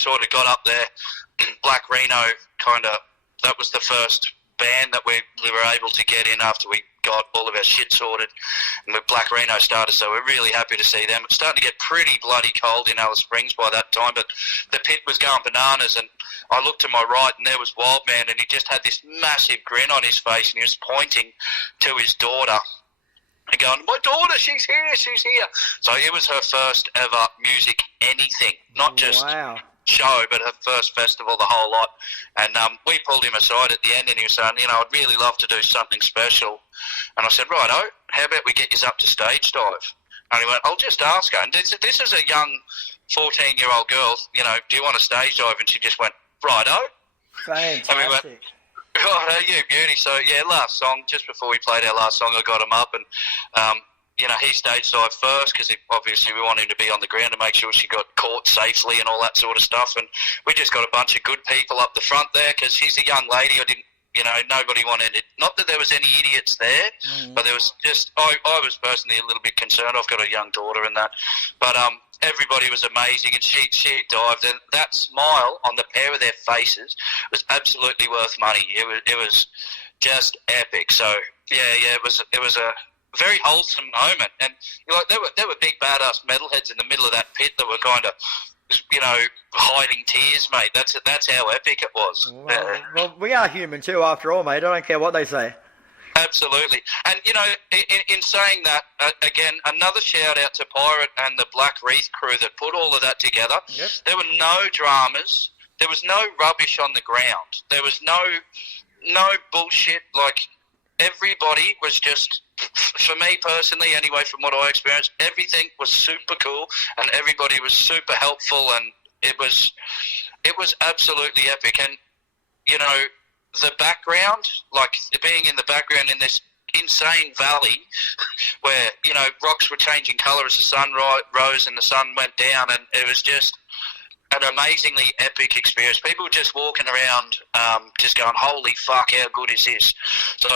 sort of got up there. Black Reno that was the first band that we were able to get in after we got all of our shit sorted, and with Black Reno started, so we're really happy to see them. It's starting to get pretty bloody cold in Alice Springs by that time, but the pit was going bananas, and I looked to my right and there was Wildman, and he just had this massive grin on his face, and he was pointing to his daughter and going, "My daughter, she's here." So it was her first ever music anything, not just show, but her first festival, the whole lot. And we pulled him aside at the end, and he was saying, I'd really love to do something special. And I said, righto, how about we get you up to stage dive? And he went, I'll just ask her. And this is a young 14-year-old girl, do you want to stage dive? And she just went, righto. Fantastic. And we went, righto, you beauty. So, yeah, last song, just before we played our last song, I got him up, and he stage dived first because obviously we wanted him to be on the ground to make sure she got caught safely and all that sort of stuff. And we just got a bunch of good people up the front there because she's a young lady. I didn't, nobody wanted it. Not that there was any idiots there, but there was just, I was personally a little bit concerned. I've got a young daughter and that. But everybody was amazing, and she dived. And that smile on the pair of their faces was absolutely worth money. It was just epic. So, yeah, it was a very wholesome moment, and there were big badass metalheads in the middle of that pit that were kind of, hiding tears, mate. That's how epic it was. Well, we are human too, after all, mate. I don't care what they say. Absolutely, and in saying that, again, another shout out to Pirate and the Black Wreath crew that put all of that together. Yep. There were no dramas. There was no rubbish on the ground. There was no bullshit. Like, everybody was just, for me personally anyway, from what I experienced, everything was super cool and everybody was super helpful, and it was absolutely epic. And the background, like being in the background in this insane valley where rocks were changing colour as the sun rose and the sun went down, and it was just an amazingly epic experience. People were just walking around just going, holy fuck, how good is this? So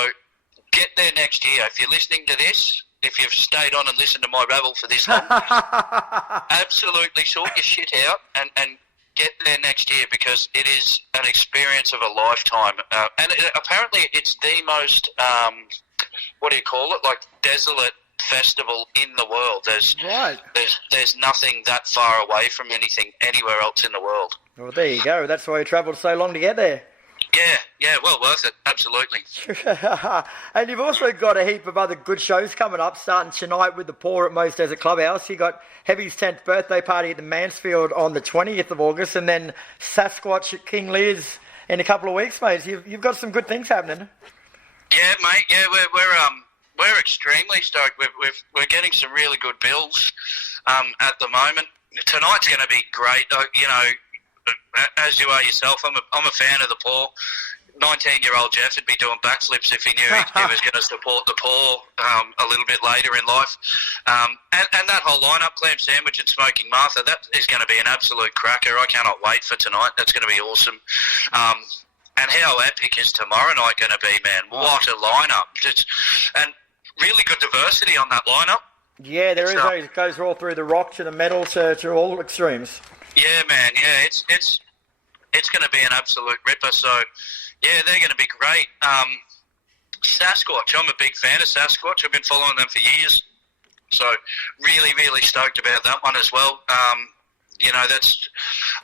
get there next year. If you're listening to this, if you've stayed on and listened to my rabble for this long, absolutely sort your shit out and get there next year, because it is an experience of a lifetime. Apparently it's the most, desolate festival in the world. There's nothing that far away from anything anywhere else in the world. Well, there you go. That's why you travelled so long to get there. Yeah, well worth it, absolutely. And you've also got a heap of other good shows coming up, starting tonight with the Poor at Most Desert Clubhouse. You got Heavy's 10th birthday party at the Mansfield on the 20th of August, and then Sasquatch at King Lear's in a couple of weeks, mate. You've got some good things happening. Yeah, mate. Yeah, we're extremely stoked. We're getting some really good bills at the moment. Tonight's going to be great. As you are yourself, I'm a fan of the Poor. 19-year-old Geoff would be doing backflips if he knew he was going to support the Poor a little bit later in life. And that whole lineup, Clam Sandwich and Smoking Martha, that is going to be an absolute cracker. I cannot wait for tonight. That's going to be awesome. And how epic is tomorrow night going to be, man? What a lineup. And really good diversity on that lineup. Yeah, there is. It goes all through the rock to the metal to all extremes. Yeah, man. Yeah, it's going to be an absolute ripper. So, yeah, they're going to be great. Sasquatch, I'm a big fan of Sasquatch. I've been following them for years. So, really, really stoked about that one as well.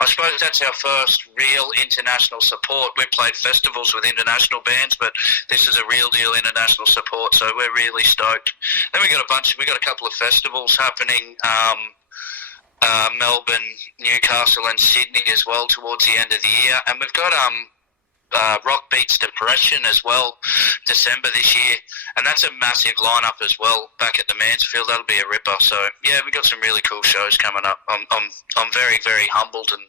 I suppose that's our first real international support. We've played festivals with international bands, but this is a real deal international support. So we're really stoked. Then we got a couple of festivals happening. Melbourne, Newcastle and Sydney as well towards the end of the year. And we've got Rock Beats Depression as well, December this year. And that's a massive lineup as well back at the Mansfield. That'll be a ripper. So, yeah, we've got some really cool shows coming up. I'm very, very humbled and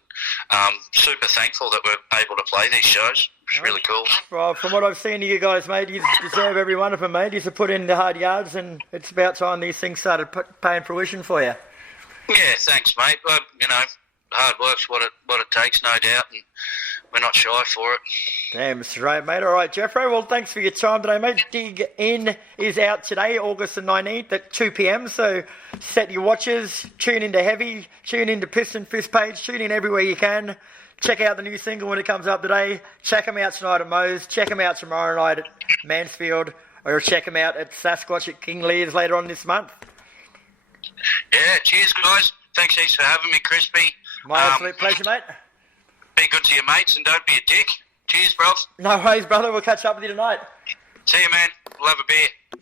super thankful that we're able to play these shows. It's really cool. Well, from what I've seen of you guys, mate, you deserve every one of them, mate. You have put in the hard yards, and it's about time these things started paying fruition for you. Yeah, thanks, mate. Well, hard work's what it takes, no doubt. And we're not shy for it. Damn straight, mate. All right, Jeffrey. Well, thanks for your time today, mate. Dig In is out today, August the 19th at 2 p.m. So set your watches, tune into Heavy, tune into PistonFist page, tune in everywhere you can. Check out the new single when it comes up today. Check them out tonight at Moe's. Check them out tomorrow night at Mansfield. Or check them out at Sasquatch at King Lear's later on this month. Yeah, cheers, guys. Thanks heaps for having me, Crispy. My absolute pleasure, mate. Be good to your mates and don't be a dick. Cheers, bro. No worries, brother. We'll catch up with you tonight. See you, man. We'll have a beer.